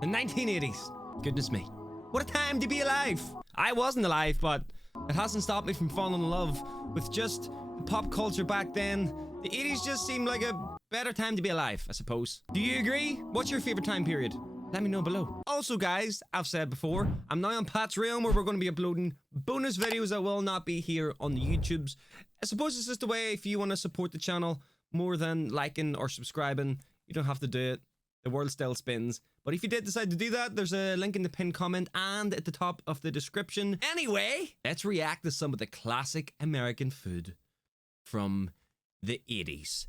The 1980s. Goodness me. What a time to be alive. I wasn't alive, but it hasn't stopped me from falling in love with just the pop culture back then. The 80s just seemed like a better time to be alive, I suppose. Do you agree? What's your favorite time period? Let me know below. Also, guys, I've said before, I'm now on Pat's Realm where we're going to be uploading bonus videos that will not be here on the YouTubes. I suppose it's just a way if you want to support the channel more than liking or subscribing. You don't have to do it. The world still spins. But if you did decide to do that, there's a link in the pinned comment and at the top of the description. Anyway, let's react to some of the classic American food from the 80s.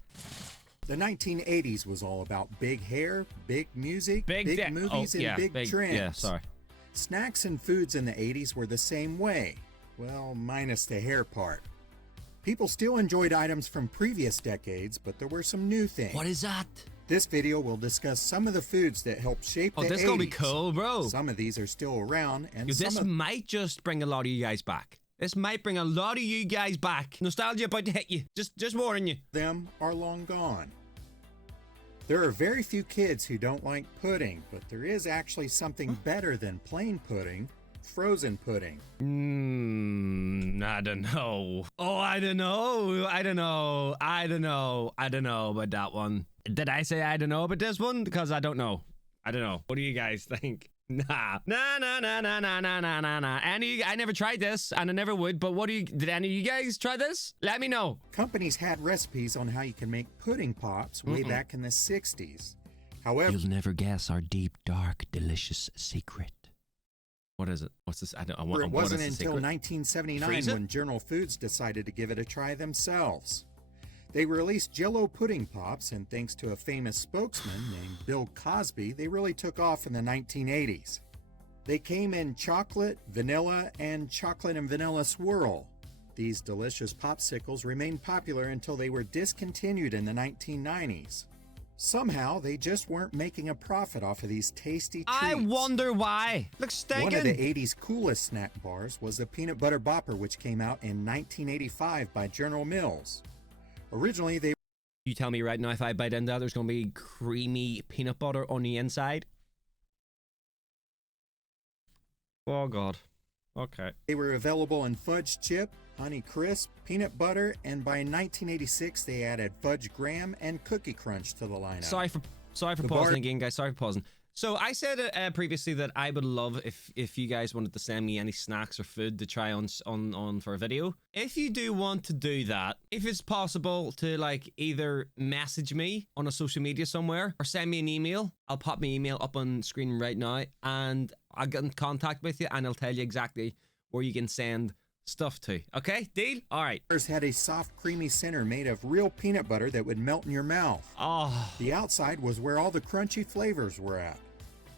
The 1980s was all about big hair, big music, big movies, and big trends. Yeah, sorry. Snacks and foods in the 80s were the same way. Well, minus the hair part. People still enjoyed items from previous decades, but there were some new things. What is that? This video will discuss some of the foods that helped shape the 80s. Oh, this is gonna be cool, bro. Some of these are still around, and this might just bring a lot of you guys back. This might bring a lot of you guys back. Nostalgia about to hit you. Just warning you. Them are long gone. There are very few kids who don't like pudding, but there is actually something better than plain pudding. Frozen pudding. I don't know. Oh, I don't know about that one. Did I say I don't know about this one? Because I don't know. I don't know. What do you guys think? Nah. I never tried this, and I never would, but did any of you guys try this? Let me know. Companies had recipes on how you can make pudding pops way back in the 60s. However, you'll never guess our deep, dark, delicious secret. What is it? What's this? It wasn't until 1979 when General Foods decided to give it a try themselves. They released Jell-O pudding pops, and thanks to a famous spokesman named Bill Cosby, they really took off in the 1980s. They came in chocolate, vanilla, and chocolate and vanilla swirl. These delicious popsicles remained popular until they were discontinued in the 1990s. Somehow, they just weren't making a profit off of these tasty treats. I wonder why. Looks stinking. One of the 80s coolest snack bars was the Peanut Butter Bopper, which came out in 1985 by General Mills. Originally, they... You tell me right now if I bite into that, there's going to be creamy peanut butter on the inside? Oh, God. Okay. They were available in fudge chip, honey crisp, peanut butter, and by 1986 they added fudge graham and cookie crunch to the lineup. Sorry for pausing again, guys. Sorry for pausing. So I said previously that I would love if you guys wanted to send me any snacks or food to try on for a video. If you do want to do that, if it's possible to like either message me on a social media somewhere or send me an email, I'll pop my email up on screen right now and I'll get in contact with you and I'll tell you exactly where you can send stuff to. Okay, deal? All right. Ours had a soft, creamy center made of real peanut butter that would melt in your mouth. Oh. The outside was where all the crunchy flavors were at.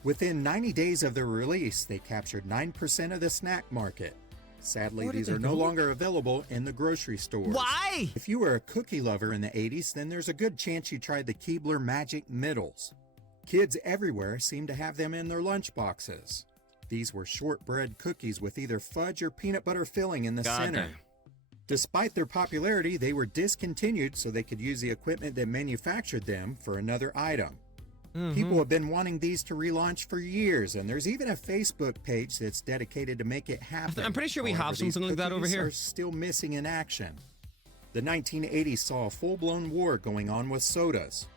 Within 90 days of their release, they captured 9% of the snack market. Sadly, these are no longer available in the grocery stores. Why? If you were a cookie lover in the 80s, then there's a good chance you tried the Keebler Magic Middles. Kids everywhere seem to have them in their lunch boxes. These were shortbread cookies with either fudge or peanut butter filling in the center. Despite their popularity, they were discontinued so they could use the equipment that manufactured them for another item. People have been wanting these to relaunch for years, and there's even a Facebook page that's dedicated to make it happen. I'm pretty sure we have something like that over here. Are still missing in action. The 1980s saw a full-blown war going on with sodas.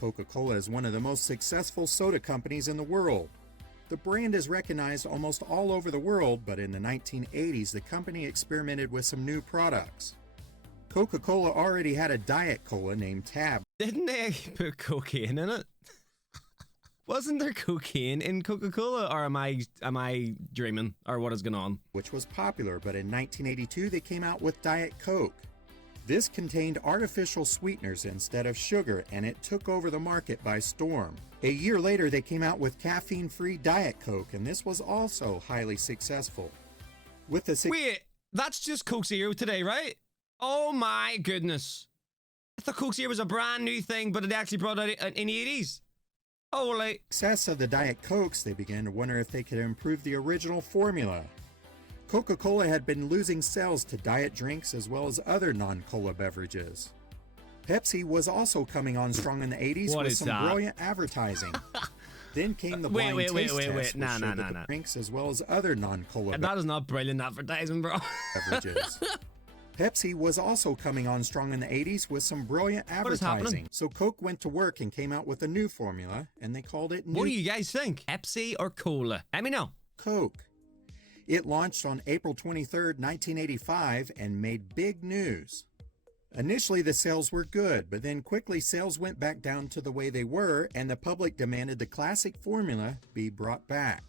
Coca-Cola is one of the most successful soda companies in the world. The brand is recognized almost all over the world, but in the 1980s, the company experimented with some new products. Coca-Cola already had a Diet Cola named Tab. Didn't they put cocaine in it? Wasn't there cocaine in Coca-Cola, or am I dreaming, or what is going on? Which was popular, but in 1982 they came out with Diet Coke. This contained artificial sweeteners instead of sugar, and it took over the market by storm. A year later, they came out with caffeine-free Diet Coke, and this was also highly successful. Wait, that's just Coke Zero today, right? Oh my goodness. I thought Coke Zero was a brand new thing, but it actually brought out in the 80s. Holy. Success of the Diet Cokes, they began to wonder if they could improve the original formula. Coca-Cola had been losing sales to diet drinks as well as other non-cola beverages. Pepsi was also coming on strong in the 80s with some brilliant advertising. Then came the Wait, blind wait, wait, taste wait, test, wait. which Nah, showed nah, that nah, the nah. drinks as well as other non-cola That is not brilliant advertising, bro. beverages. Pepsi was also coming on strong in the 80s with some brilliant What is happening? advertising. So Coke went to work and came out with a new formula, and they called it What New do you guys think? Pepsi or cola? Let me know. Coke. It launched on April 23rd, 1985, and made big news. Initially, the sales were good, but then quickly sales went back down to the way they were, and the public demanded the classic formula be brought back.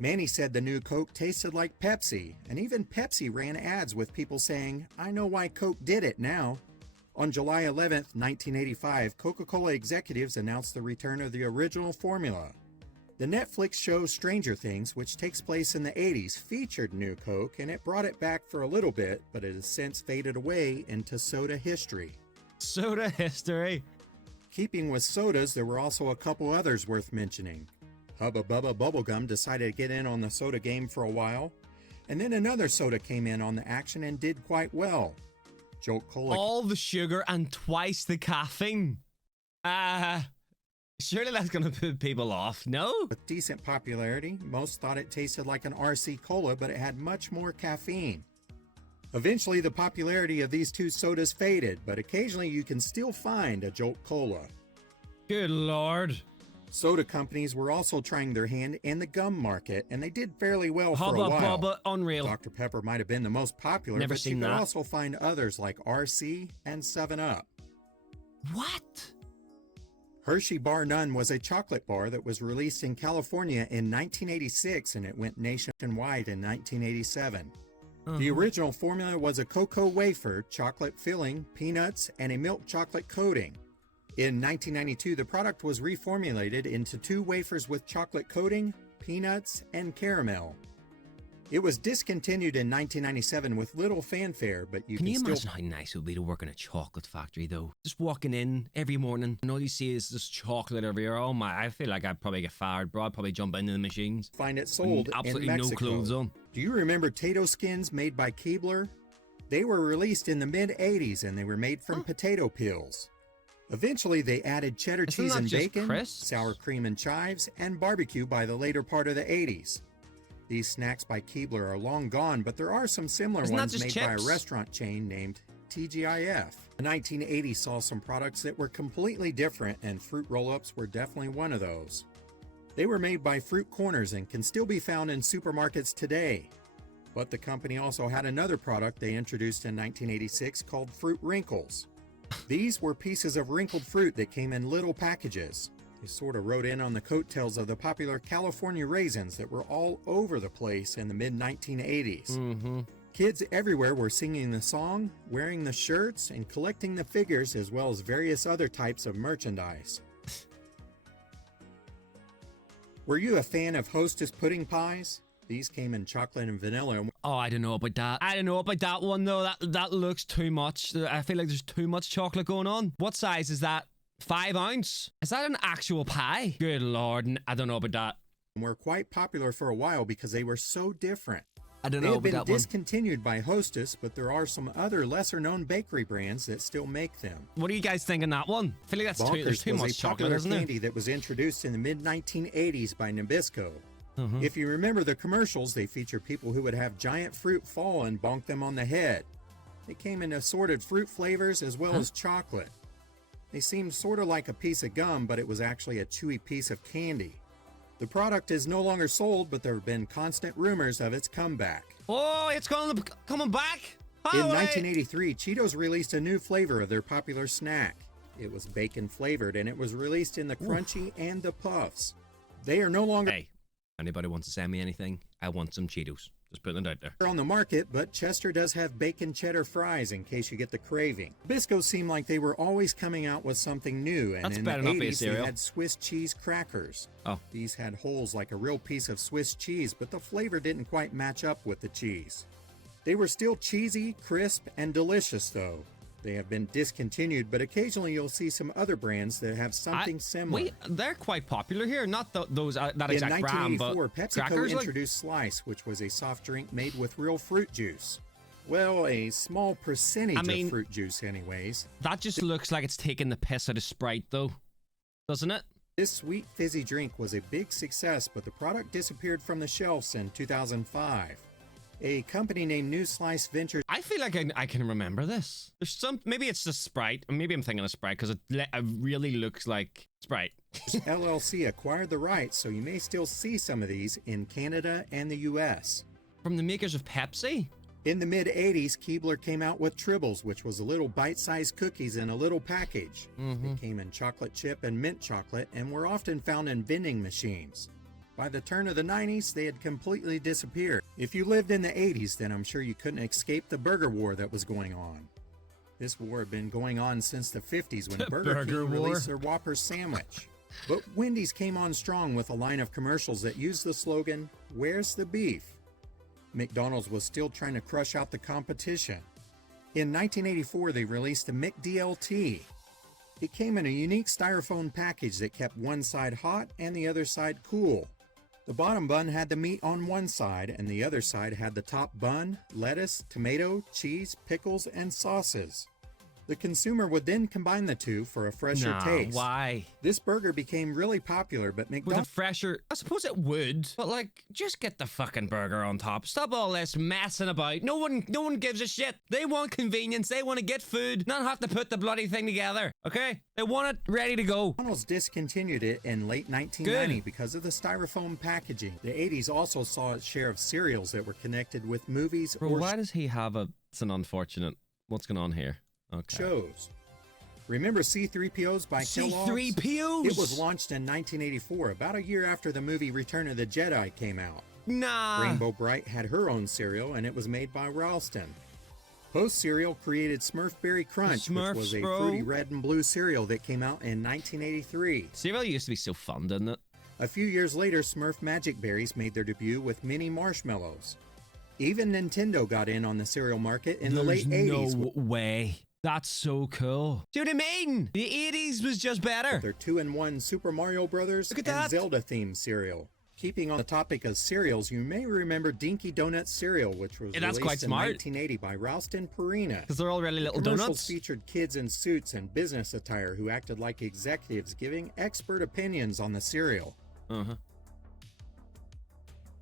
Manny said the new Coke tasted like Pepsi, and even Pepsi ran ads with people saying, "I know why Coke did it now." On July 11th, 1985, Coca-Cola executives announced the return of the original formula. The Netflix show Stranger Things, which takes place in the 80s, featured new Coke, and it brought it back for a little bit, but it has since faded away into soda history. Soda history. Keeping with sodas, there were also a couple others worth mentioning. Hubba Bubba Bubblegum decided to get in on the soda game for a while, and then another soda came in on the action and did quite well. Jolt Cola. All the sugar and twice the caffeine. Surely that's gonna put people off, no? With decent popularity, most thought it tasted like an RC Cola, but it had much more caffeine. Eventually, the popularity of these two sodas faded, but occasionally you can still find a Jolt Cola. Good lord. Soda companies were also trying their hand in the gum market, and they did fairly well for a Hubba while. Bubba, unreal. Dr. Pepper might have been the most popular, Never but seen you could that. also find others like RC and 7-Up. What? Hershey Bar None was a chocolate bar that was released in California in 1986, and it went nationwide in 1987. The original formula was a cocoa wafer, chocolate filling, peanuts, and a milk chocolate coating. In 1992, the product was reformulated into 2 wafers with chocolate coating, peanuts, and caramel. It was discontinued in 1997 with little fanfare, but you Can can you still imagine how nice it would be to work in a chocolate factory, though? Just walking in every morning and all you see is just chocolate everywhere. Oh my, I feel like I'd probably get fired, bro. I'd probably jump into the machines. find it sold Absolutely in no Mexico. clothes on. Do you remember Tato skins made by Keebler? They were released in the mid-'80s, and they were made from potato peels. Eventually, they added cheddar Isn't cheese that and just bacon, crisps? sour cream and chives, and barbecue by the later part of the 80s. These snacks by Keebler are long gone, but there are some similar Isn't that ones just made by a chips? restaurant chain named TGIF. The 1980s saw some products that were completely different, and fruit roll-ups were definitely one of those. They were made by Fruit Corners and can still be found in supermarkets today. But the company also had another product they introduced in 1986 called Fruit Wrinkles. These were pieces of wrinkled fruit that came in little packages. They sort of rode in on the coattails of the popular California raisins that were all over the place in the mid-1980s. Kids everywhere were singing the song, wearing the shirts, and collecting the figures, as well as various other types of merchandise. Were you a fan of Hostess pudding pies? These came in chocolate and vanilla. Oh, I don't know about that. I don't know about that one, though. That looks too much. I feel like there's too much chocolate going on. What size is that? 5 ounce? Is that an actual pie? Good lord, I don't know about that. Were quite popular for a while because they were so different. I don't They know have about been that one. discontinued by Hostess, but there are some other lesser-known bakery brands that still make them. What do you guys think on that one? I feel like there's Bonkers too was much a chocolate, popular isn't there? candy that was introduced in the mid-1980s by Nabisco. Uh-huh. If you remember the commercials, they feature people who would have giant fruit fall and bonk them on the head. They came in assorted fruit flavors as well as chocolate. They seemed sort of like a piece of gum, but it was actually a chewy piece of candy. The product is no longer sold, but there have been constant rumors of its comeback. Oh, it's coming back? In Oh, 1983, Cheetos released a new flavor of their popular snack. It was bacon flavored, and it was released in the Crunchy and the Puffs. They are no longer Hey, anybody wants to send me anything? I want some Cheetos. Just putting it out there. on the market, but Chester does have bacon cheddar fries in case you get the craving. Bisco seemed like they were always coming out with something new, and That's in better the not be a 80s they cereal. had Swiss cheese crackers. Oh. These had holes like a real piece of Swiss cheese, but the flavor didn't quite match up with the cheese. They were still cheesy, crisp, and delicious though. They have been discontinued, but occasionally you'll see some other brands that have something similar. Wait, they're quite popular here. Not those that In exact brand, but 1984, PepsiCo crackers, like- introduced Slice, which was a soft drink made with real fruit juice. Well, a small percentage mean- of fruit juice anyways. that just looks like it's taking the piss out of Sprite, though, doesn't it? This sweet fizzy drink was a big success, but the product disappeared from the shelves in 2005. A company named New Slice Ventures I feel like I can remember this. There's some, maybe it's just Sprite, or maybe I'm thinking of Sprite because it really looks like Sprite. LLC acquired the rights, so you may still see some of these in Canada and the US. From the makers of Pepsi? In the mid-'80s, Keebler came out with Tribbles, which was a little bite-sized cookies in a little package. They came in chocolate chip and mint chocolate and were often found in vending machines. By the turn of the 90s, they had completely disappeared. If you lived in the 80s, then I'm sure you couldn't escape the burger war that was going on. This war had been going on since the 50s when Burger King released their Whopper sandwich. But Wendy's came on strong with a line of commercials that used the slogan, "Where's the beef?" McDonald's was still trying to crush out the competition. In 1984, they released the McDLT. It came in a unique styrofoam package that kept one side hot and the other side cool. The bottom bun had the meat on one side, and the other side had the top bun, lettuce, tomato, cheese, pickles, and sauces. The consumer would then combine the two for a fresher taste. Why? This burger became really popular, but With a McDonald's fresher, I suppose it would, but like, just get the fucking burger on top. Stop all this messing about. No one gives a shit. They want convenience. They want to get food, not have to put the bloody thing together. Okay? They want it ready to go. discontinued it in late 1990 because of the styrofoam packaging. The 80s also saw its share of cereals that were connected with movies Bro, or why does he have a... It's an unfortunate... What's going on here? Okay. shows. Remember C-3POs by Kellogg's? C-3POs? It was launched in 1984, about a year after the movie Return of the Jedi came out. Nah. Rainbow Bright had her own cereal, and it was made by Ralston. Post Cereal created Smurf Berry Crunch, which was a fruity red and blue cereal that came out in 1983. Cereal used to be so fun, didn't it? A few years later, Smurf Magic Berries made their debut with mini marshmallows. Even Nintendo got in on the cereal market in the late 80s. No way. That's so cool. Do you know what I mean? The 80s was just better. Their 2-in-1 Super Mario Brothers Look at and that. Zelda-themed cereal. Keeping on the topic of cereals, you may remember Dinky Donuts cereal, which was that's released quite in smart. 1980 by Ralston Purina. Because they're all really little Commercials donuts. featured kids in suits and business attire who acted like executives, giving expert opinions on the cereal.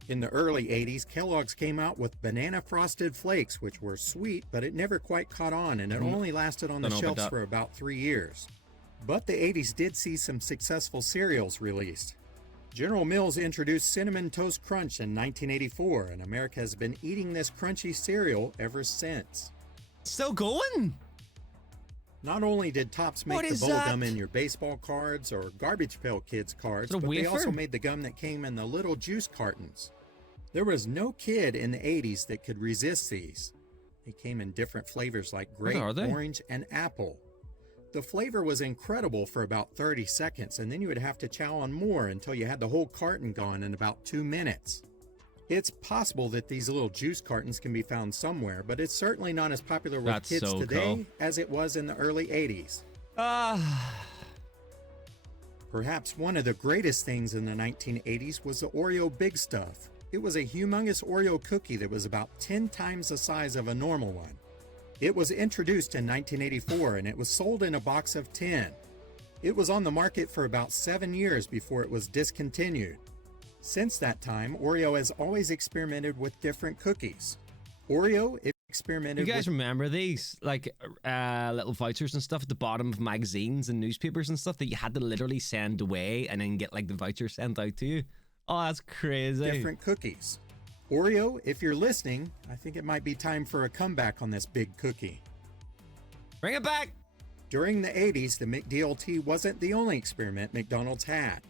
In the early 80s, Kellogg's came out with Banana Frosted Flakes, which were sweet, but it never quite caught on, and it only lasted on the shelves for about 3 years. But the 80s did see some successful cereals released. General Mills introduced Cinnamon Toast Crunch in 1984, and America has been eating this crunchy cereal ever since. Still going? Not only did Tops make What the is bubble that? gum in your baseball cards or Garbage Pail Kids cards, Is it a but they wafer? also made the gum that came in the little juice cartons. There was no kid in the 80s that could resist these. They came in different flavors like grape, are they? orange, and apple. The flavor was incredible for about 30 seconds, and then you would have to chow on more until you had the whole carton gone in about 2 minutes. It's possible that these little juice cartons can be found somewhere, but it's certainly not as popular with That's kids so today cool. as it was in the early 80s. Perhaps one of the greatest things in the 1980s was the Oreo Big Stuff. It was a humongous Oreo cookie that was about 10 times the size of a normal one. It was introduced in 1984 and it was sold in a box of 10. It was on the market for about 7 years before it was discontinued. Since that time, Oreo has always experimented with different cookies. Oreo experimented You guys with remember these? Like, little vouchers and stuff at the bottom of magazines and newspapers and stuff that you had to literally send away and then get, like, the voucher sent out to you? Oh, that's crazy. different cookies. Oreo, if you're listening, I think it might be time for a comeback on this big cookie. Bring it back! During the 80s, the McDLT wasn't the only experiment McDonald's had.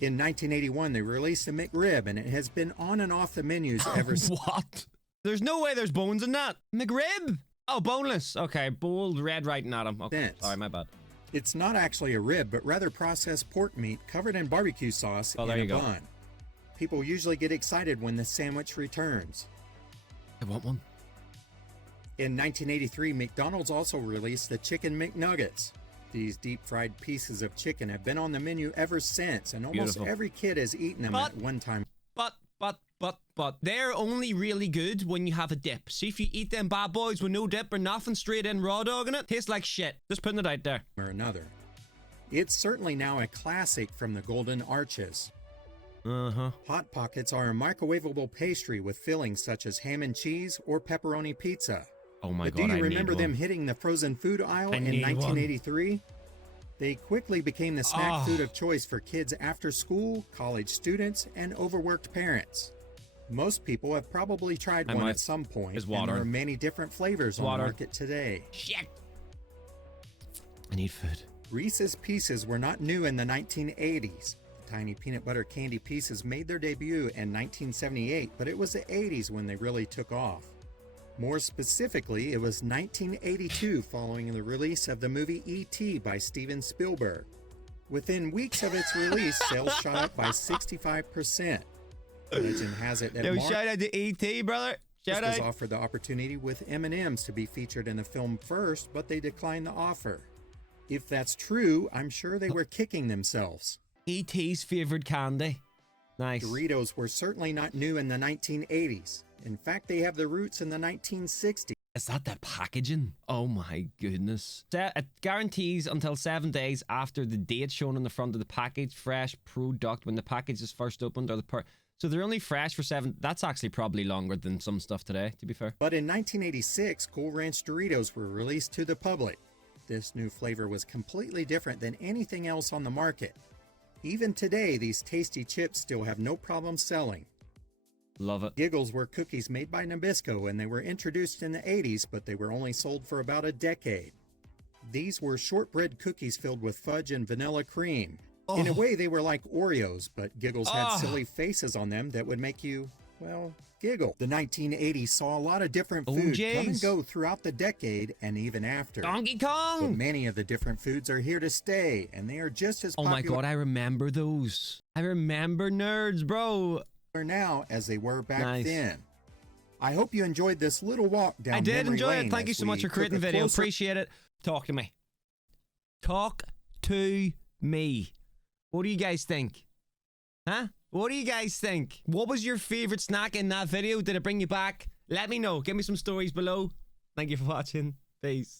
In 1981, they released the McRib, and it has been on and off the menus ever since. What? There's no way there's bones in that. McRib? Oh, boneless. Okay, bold red writing at him. Okay, sorry, my bad. It's not actually a rib, but rather processed pork meat covered in barbecue sauce Oh, there in you a go. bun. People usually get excited when the sandwich returns. I want one. In 1983, McDonald's also released the Chicken McNuggets. These deep-fried pieces of chicken have been on the menu ever since, and almost Beautiful. every kid has eaten them at one time. But they're only really good when you have a dip. See, if you eat them bad boys with no dip or nothing, straight in raw dog in it, tastes like shit. Just putting it out there. Or another. It's certainly now a classic from the Golden Arches. Hot Pockets are a microwavable pastry with fillings such as ham and cheese or pepperoni pizza. Oh my But God, do you I remember need them one. hitting the frozen food aisle I in need 1983? They quickly became the snack Oh. food of choice for kids after school, college students, and overworked parents. Most people have probably tried My one mouth at some point, is and there watering. are many different flavors on the Water. market today. Shit. I need food. Reese's Pieces were not new in the 1980s. The tiny peanut butter candy pieces made their debut in 1978, but it was the 80s when they really took off. More specifically, it was 1982 following the release of the movie E.T. by Steven Spielberg. Within weeks of its release, sales shot up by 65%. Legend has it that Yo, Mark shout out to E.T., brother. Shout was out. offered the opportunity with M&M's to be featured in the film first, but they declined the offer. If that's true, I'm sure they were kicking themselves. E.T.'s favorite candy. Nice. Doritos were certainly not new in the 1980s. In fact, they have their roots in the 1960s. Is that the packaging? Oh my goodness. It guarantees until 7 days after the date shown on the front of the package, fresh product when the package is first opened or so they're only fresh for 7. That's actually probably longer than some stuff today, to be fair. But in 1986, Cool Ranch Doritos were released to the public. This new flavor was completely different than anything else on the market. Even today, these tasty chips still have no problem selling. Love it. Giggles were cookies made by Nabisco, and they were introduced in the 80s, but they were only sold for about a decade. These were shortbread cookies filled with fudge and vanilla cream. In a way, they were like Oreos, but Giggles had silly faces on them that would make you, well, giggle. The 1980s saw a lot of different food come and go throughout the decade and even after. Donkey But Kong! many of the different foods are here to stay, and they are just as Oh popular my God, I remember those. I remember nerds, bro. now as they were back Nice. then. I hope you enjoyed this little walk down I did memory enjoy lane it. Thank you as so much we for creating the took a video. closer Appreciate it. Talk to me. Talk to me. What do you guys think? Huh? What do you guys think? What was your favorite snack in that video? Did it bring you back? Let me know. Give me some stories below. Thank you for watching. Peace.